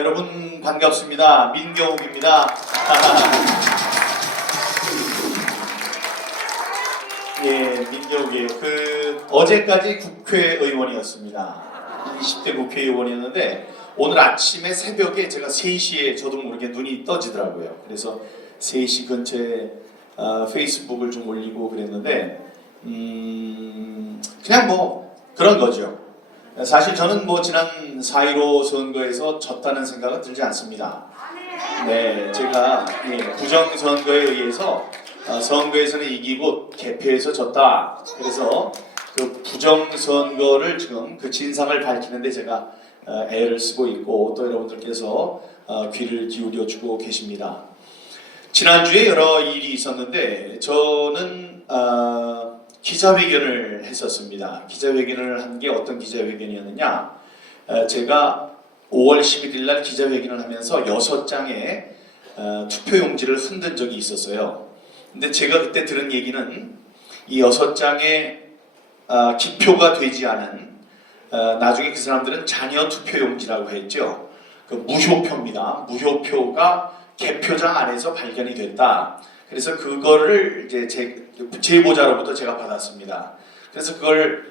여러분 반갑습니다. 민경욱입니다. 예, 민경욱이에요. 어제까지 국회의원이었습니다. 20대 국회의원이었는데 오늘 아침에 새벽에 제가 3시에 저도 모르게 눈이 떠지더라고요. 그래서 3시 근처에 페이스북을 좀 올리고 그랬는데 그냥 뭐 그런 거죠. 사실 저는 뭐 지난 4.15 선거에서 졌다는 생각은 들지 않습니다. 네, 제가 부정선거에 의해서 선거에서는 이기고 개표에서 졌다. 그래서 그 부정선거를 지금 그 진상을 밝히는데 제가 애를 쓰고 있고 또 여러분들께서 귀를 기울여 주고 계십니다. 지난주에 여러 일이 있었는데 저는 기자회견을 했었습니다. 기자회견을 한 게 어떤 기자회견이었느냐, 제가 5월 11일 날 기자회견을 하면서 6장의 투표용지를 흔든 적이 있었어요. 근데 제가 그때 들은 얘기는 이 6장의 기표가 되지 않은 나중에 그 사람들은 잔여 투표용지라고 했죠. 그 무효표입니다. 무효표가 개표장 안에서 발견이 됐다. 그래서 그거를 이제 제보자로부터 제가 받았습니다. 그래서 그걸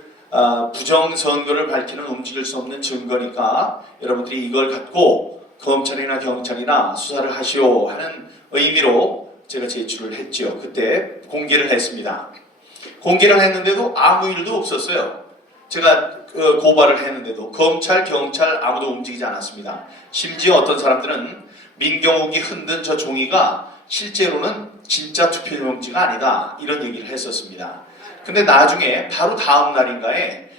부정선거를 밝히는 움직일 수 없는 증거니까 여러분들이 이걸 갖고 검찰이나 경찰이나 수사를 하시오 하는 의미로 제가 제출을 했죠. 그때 공개를 했습니다. 공개를 했는데도 아무 일도 없었어요. 제가 고발을 했는데도 검찰, 경찰 아무도 움직이지 않았습니다. 심지어 어떤 사람들은 민경욱이 흔든 저 종이가 실제로는 진짜 투표용지가 아니다 이런 얘기를 했었습니다. 근데 나중에 바로 다음 날인가에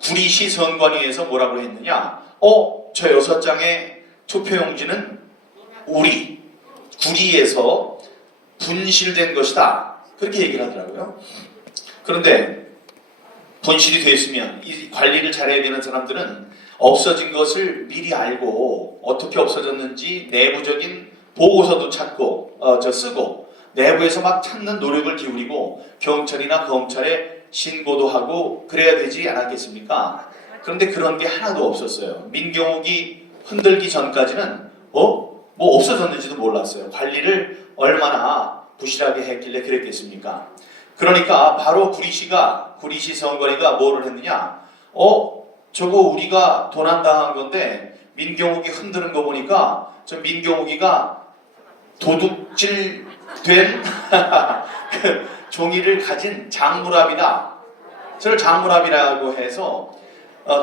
구리시 선관위에서 뭐라고 했느냐, 저 6장의 투표용지는 우리 구리에서 분실된 것이다 그렇게 얘기를 하더라고요. 그런데 분실이 됐으면 이 관리를 잘해야 되는 사람들은 없어진 것을 미리 알고 어떻게 없어졌는지 내부적인 보고서도 찾고 쓰고 내부에서 막 찾는 노력을 기울이고 경찰이나 검찰에 신고도 하고 그래야 되지 않았겠습니까? 그런데 그런 게 하나도 없었어요. 민경욱이 흔들기 전까지는 뭐 없어졌는지도 몰랐어요. 관리를 얼마나 부실하게 했길래 그랬겠습니까? 그러니까 바로 구리시 선관위가 뭐를 했느냐, 저거 우리가 도난당한 건데 민경욱이 흔드는 거 보니까 저 민경욱이가 도둑질 된 그 종이를 가진 장물압이다. 저를 장물압이라고 해서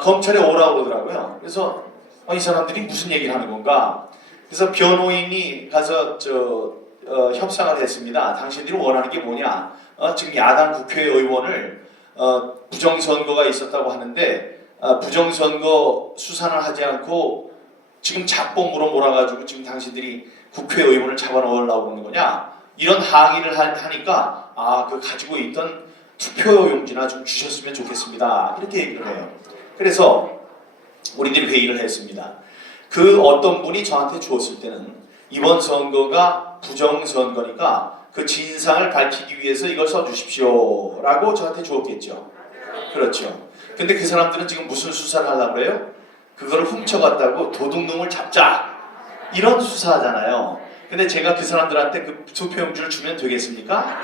검찰에 오라고 그러더라고요. 그래서 이 사람들이 무슨 얘기를 하는 건가? 그래서 변호인이 가서 협상을 했습니다. 당신들이 원하는 게 뭐냐? 지금 야당 국회의원을 부정선거가 있었다고 하는데 부정선거 수사를 하지 않고 지금 잡범으로 몰아가지고 지금 당신들이 국회의원을 잡아넣으려고 하는 거냐? 이런 항의를 하니까 그 가지고 있던 투표용지나 좀 주셨으면 좋겠습니다. 이렇게 얘기를 해요. 그래서 우리들이 회의를 했습니다. 그 어떤 분이 저한테 주었을 때는 이번 선거가 부정선거니까 그 진상을 밝히기 위해서 이걸 써주십시오 라고 저한테 주었겠죠. 그렇죠. 근데 그 사람들은 지금 무슨 수사를 하려고 그래요? 그거를 훔쳐갔다고 도둑놈을 잡자 이런 수사하잖아요. 근데 제가 그 사람들한테 그 투표용지를 주면 되겠습니까?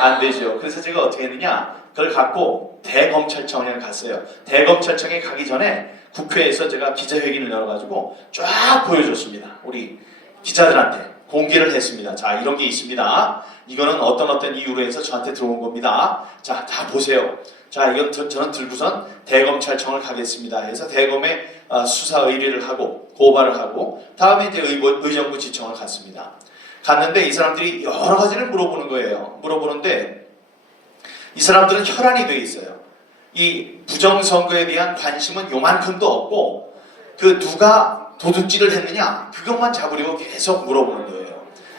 안 되죠. 그래서 제가 어떻게 했느냐, 그걸 갖고 대검찰청에 갔어요. 대검찰청에 가기 전에 국회에서 제가 기자회견을 열어가지고 쫙 보여줬습니다. 우리 기자들한테 공개를 했습니다. 자, 이런 게 있습니다. 이거는 어떤 이유로 해서 저한테 들어온 겁니다. 자, 다 보세요. 자, 이건 저는 들고선 대검찰청을 가겠습니다. 해서 대검에 수사 의뢰를 하고 고발을 하고 다음에 이제 의정부 지청을 갔습니다. 갔는데 이 사람들이 여러 가지를 물어보는 거예요. 물어보는데 이 사람들은 혈안이 돼 있어요. 이 부정선거에 대한 관심은 요만큼도 없고 누가 도둑질을 했느냐 그것만 잡으려고 계속 물어보는 거예요.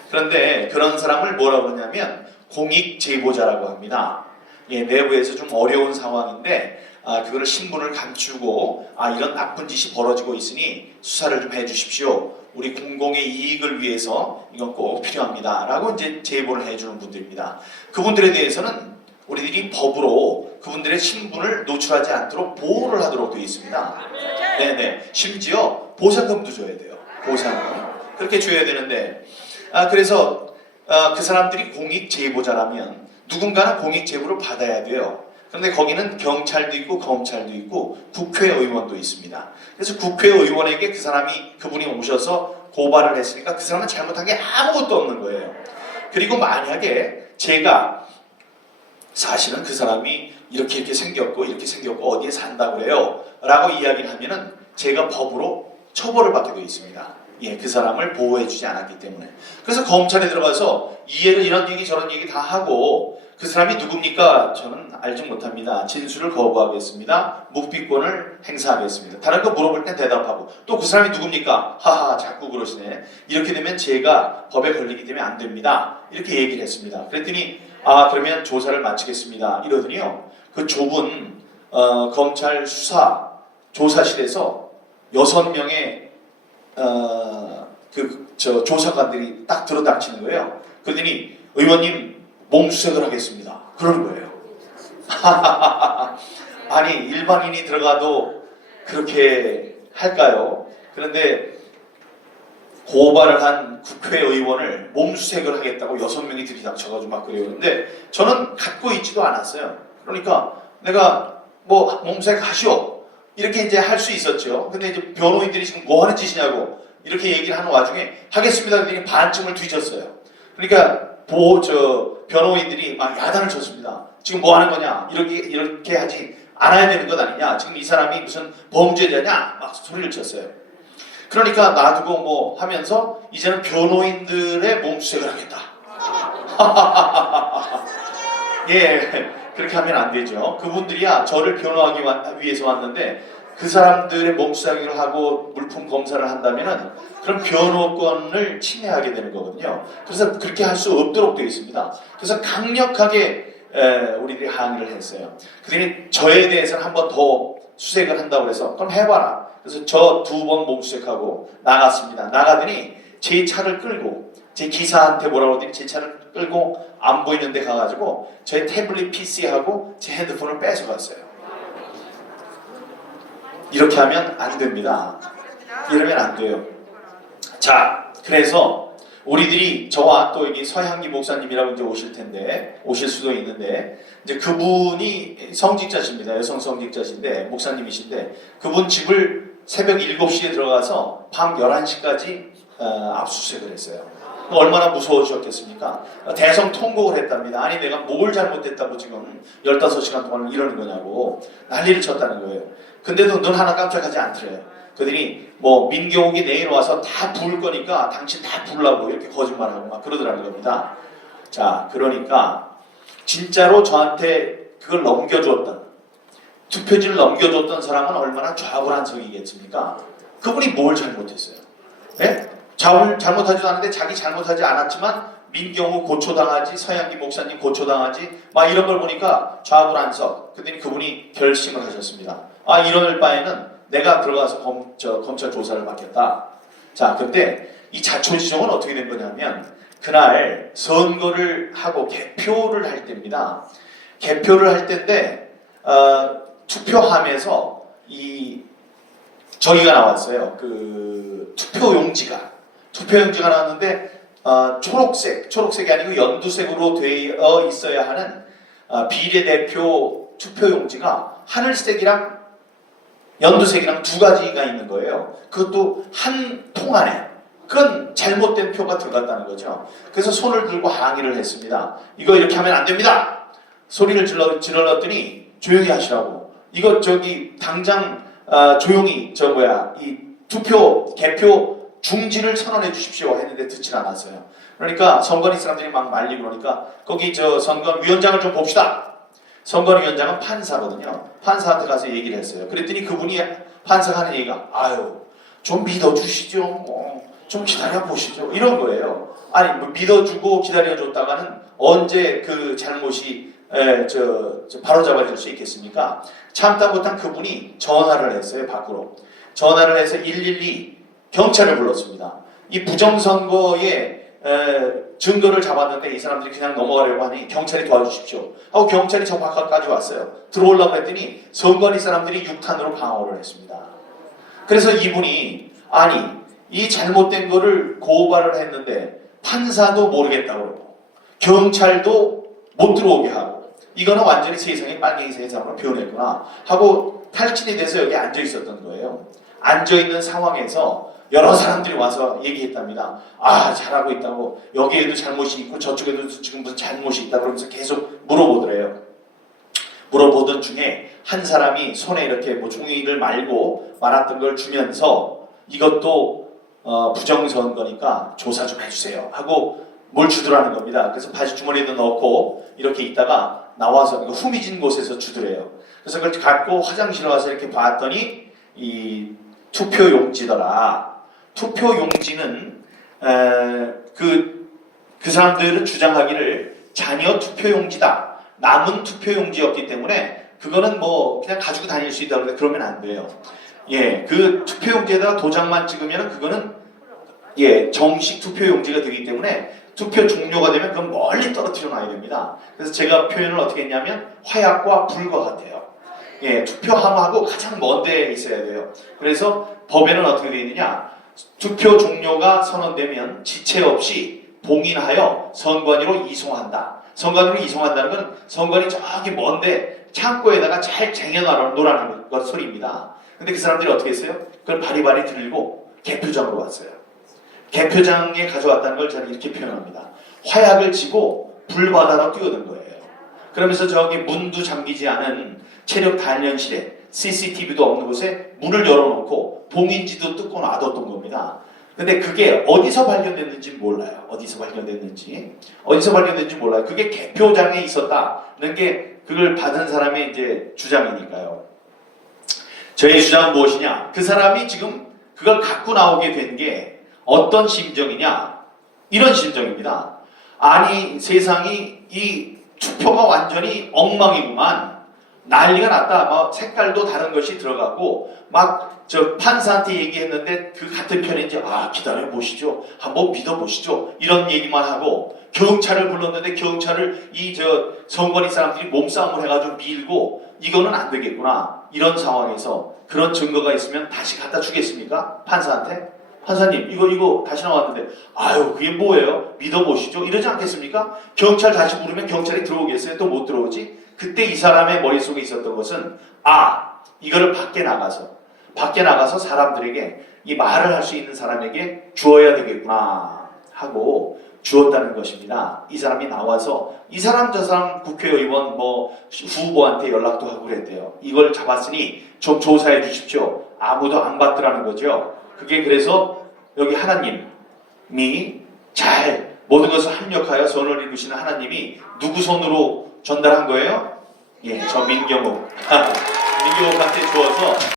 그런데 그런 사람을 뭐라고 하냐면 공익제보자라고 합니다. 내부에서 좀 어려운 상황인데 그거를 신분을 감추고 이런 나쁜 짓이 벌어지고 있으니 수사를 좀 해주십시오. 우리 공공의 이익을 위해서 이건 꼭 필요합니다. 라고 이제 제보를 해주는 분들입니다. 그분들에 대해서는 우리들이 법으로 그분들의 신분을 노출하지 않도록 보호를 하도록 되어 있습니다. 네네. 심지어 보상금도 줘야 돼요. 보상금. 그렇게 줘야 되는데, 그래서 그 사람들이 공익 제보자라면 누군가는 공익 제보를 받아야 돼요. 그런데 거기는 경찰도 있고 검찰도 있고 국회의원도 있습니다. 그래서 국회의원에게 그분이 오셔서 고발을 했으니까 그 사람은 잘못한 게 아무것도 없는 거예요. 그리고 만약에 제가 사실은 그 사람이 이렇게 생겼고 어디에 산다고 그래요 라고 이야기를 하면은 제가 법으로 처벌을 받게 되어 있습니다. 예, 그 사람을 보호해주지 않았기 때문에. 그래서 검찰에 들어가서 이해를 이런 얘기 저런 얘기 다 하고 그 사람이 누굽니까? 저는 알지 못합니다. 진술을 거부하겠습니다. 묵비권을 행사하겠습니다. 다른 거 물어볼 땐 대답하고 또 그 사람이 누굽니까? 하하 자꾸 그러시네. 이렇게 되면 제가 법에 걸리기 때문에 안 됩니다. 이렇게 얘기를 했습니다. 그랬더니 그러면 조사를 마치겠습니다. 이러더니요. 그 좁은 검찰 수사 조사실에서 6명의 조사관들이 딱 들어닥치는 거예요. 그러더니 의원님 몸수색을 하겠습니다. 그러는 거예요. 아니 일반인이 들어가도 그렇게 할까요? 그런데 고발을 한 국회의원을 몸수색을 하겠다고 6명이 들이닥쳐가지고 막 그래요. 근데 저는 갖고 있지도 않았어요. 그러니까 내가 뭐 몸수색 하시오 이렇게 이제 할 수 있었죠. 근데 이제 변호인들이 지금 뭐 하는 짓이냐고 이렇게 얘기를 하는 와중에 하겠습니다. 그랬더니 반쯤을 뒤졌어요. 그러니까 변호인들이 막 야단을 쳤습니다. 지금 뭐 하는 거냐? 이렇게 하지 않아야 되는 것 아니냐? 지금 이 사람이 무슨 범죄자냐? 막 소리를 쳤어요. 그러니까 놔두고 뭐 하면서 이제는 변호인들의 몸수색을 하겠다. 예, 그렇게 하면 안 되죠. 그분들이야 저를 변호하기 위해서 왔는데 그 사람들의 몸수색을 하고 물품 검사를 한다면은 그럼 변호권을 침해하게 되는 거거든요. 그래서 그렇게 할 수 없도록 되어 있습니다. 그래서 강력하게 우리들이 항의를 했어요. 그들이 저에 대해서는 한 번 더 수색을 한다고 해서 그럼 해봐라. 그래서 저 2번 몸수색하고 나갔습니다. 나가더니 제 차를 끌고 제 기사한테 뭐라고 하더니 제 차를 끌고 안 보이는 데 가가지고 제 태블릿 PC하고 제 핸드폰을 뺏어갔어요. 이렇게 하면 안 됩니다. 이러면 안 돼요. 자, 그래서 우리들이 저와 또 여기 서향기 목사님이라고 이제 오실 수도 있는데, 이제 그분이 성직자십니다. 여성 성직자신데, 목사님이신데, 그분 집을 새벽 7시에 들어가서 밤 11시까지 압수수색을 했어요. 얼마나 무서우셨겠습니까? 대성 통곡을 했답니다. 아니 내가 뭘 잘못했다고 지금 15시간 동안 이러는 거냐고 난리를 쳤다는 거예요. 근데도 눈 하나 깜짝하지 않더래요. 그들이 뭐 민경욱이 내일 와서 다 부을 거니까 당신 다 부으라고 이렇게 거짓말하고 막 그러더라는 겁니다. 자, 그러니까 진짜로 저한테 그걸 넘겨줬던, 투표지를 넘겨줬던 사람은 얼마나 좌불안석이겠습니까? 그분이 뭘 잘못했어요? 예? 잘못하지도 않은데 자기 잘못하지 않았지만 민경우 고초당하지, 서양기 목사님 고초당하지 막 이런 걸 보니까 좌불안석. 그랬더니 그분이 결심을 하셨습니다. 이럴 바에는 내가 들어가서 검찰 조사를 받겠다. 자, 그때 이 자초지종은 어떻게 된 거냐면 그날 선거를 하고 개표를 할 때입니다. 개표를 할 때인데 투표함에서 저기가 나왔어요. 그 투표용지가 나왔는데 초록색이 아니고 연두색으로 되어 있어야 하는 비례대표 투표용지가 하늘색이랑 연두색이랑 2가지가 있는 거예요. 그것도 한 통 안에. 그건 잘못된 표가 들어갔다는 거죠. 그래서 손을 들고 항의를 했습니다. 이거 이렇게 하면 안 됩니다. 소리를 질러놨더니 조용히 하시라고. 이거 당장 조용히 이 개표 중지를 선언해 주십시오 했는데 듣질 않았어요. 그러니까 선관위 사람들이 막 말리고 그러니까 거기 선관위원장을 좀 봅시다. 선관위원장은 판사거든요. 판사한테 가서 얘기를 했어요. 그랬더니 그분이 판사가 하는 얘기가 좀 믿어주시죠. 좀 기다려보시죠. 이런 거예요. 아니 뭐 믿어주고 기다려줬다가는 언제 그 잘못이 바로잡아질 수 있겠습니까? 참다 못한 그분이 전화를 했어요. 밖으로. 전화를 해서 112 경찰을 불렀습니다. 이 부정선거에 증거를 잡았는데 이 사람들이 그냥 넘어가려고 하니 경찰이 도와주십시오 하고 경찰이 저 바깥까지 왔어요. 들어오려고 했더니 선관위 사람들이 6탄으로 방어를 했습니다. 그래서 이분이 아니 이 잘못된 거를 고발을 했는데 판사도 모르겠다고 그러고 경찰도 못 들어오게 하고 이거는 완전히 세상이 빨갱이 세상으로 변했구나 하고 탈진이 돼서 여기 앉아 있었던 거예요. 앉아 있는 상황에서 여러 사람들이 와서 얘기했답니다. 아, 잘하고 있다고. 여기에도 잘못이 있고 저쪽에도 지금 무슨 잘못이 있다 그러면서 계속 물어보더래요. 물어보던 중에 한 사람이 손에 이렇게 뭐 종이를 말고 말았던 걸 주면서 이것도 부정선거니까 조사 좀 해주세요 하고 뭘 주더라는 겁니다. 그래서 바지 주머니에도 넣고 이렇게 있다가 나와서 후미진 곳에서 주더래요. 그래서 그걸 갖고 화장실에 와서 이렇게 봤더니 이 투표용지더라. 투표용지는 그 사람들은 주장하기를 자녀 투표용지다. 남은 투표용지였기 때문에 그거는 뭐 그냥 가지고 다닐 수 있다. 그런데 그러면 안 돼요. 예, 그 투표용지에다가 도장만 찍으면 그거는 예, 정식 투표용지가 되기 때문에 투표 종료가 되면 그건 멀리 떨어뜨려 놔야 됩니다. 그래서 제가 표현을 어떻게 했냐면 화약과 불과 같아요. 예, 투표함하고 가장 먼 데에 있어야 돼요. 그래서 법에는 어떻게 되어 있느냐? 투표 종료가 선언되면 지체 없이 봉인하여 선관위로 이송한다. 선관위로 이송한다는 건 선관위 저기 먼데 창고에다가 잘 쟁여놓으라는 것 소리입니다. 근데 그 사람들이 어떻게 했어요? 그걸 바리바리 들고 개표장으로 왔어요. 개표장에 가져왔다는 걸 저는 이렇게 표현합니다. 화약을 쥐고 불바다로 뛰어든 거예요. 그러면서 저기 문도 잠기지 않은 체력 단련실에 CCTV도 없는 곳에 문을 열어놓고 봉인지도 뜯고 놔뒀던 겁니다. 근데 그게 어디서 발견됐는지 몰라요. 어디서 발견됐는지 몰라요. 그게 개표장에 있었다는 게 그걸 받은 사람의 이제 주장이니까요. 저의 주장은 무엇이냐? 그 사람이 지금 그걸 갖고 나오게 된 게 어떤 심정이냐? 이런 심정입니다. 아니 세상이 이 투표가 완전히 엉망이구만. 난리가 났다. 막 색깔도 다른 것이 들어갔고 막 저 판사한테 얘기했는데 그 같은 편인지 기다려 보시죠. 한번 믿어 보시죠. 이런 얘기만 하고 경찰을 불렀는데 경찰을 이 저 선관위 사람들이 몸싸움을 해가지고 밀고 이거는 안 되겠구나. 이런 상황에서 그런 증거가 있으면 다시 갖다 주겠습니까? 판사한테? 판사님 이거 다시 나왔는데 그게 뭐예요? 믿어보시죠. 이러지 않겠습니까? 경찰 다시 부르면 경찰이 들어오겠어요? 또 못 들어오지? 그때 이 사람의 머릿속에 있었던 것은 이거를 밖에 나가서 사람들에게 이 말을 할 수 있는 사람에게 주어야 되겠구나 하고 주었다는 것입니다. 이 사람이 나와서 이 사람 저 사람 국회의원 뭐 후보한테 연락도 하고 그랬대요. 이걸 잡았으니 좀 조사해 주십시오. 아무도 안 받더라는 거죠. 그게 그래서 여기 하나님이 잘 모든 것을 합력하여 선을 이루시는 하나님이 누구 손으로 전달한 거예요? 예, 저 민경욱. 민경욱한테 주어서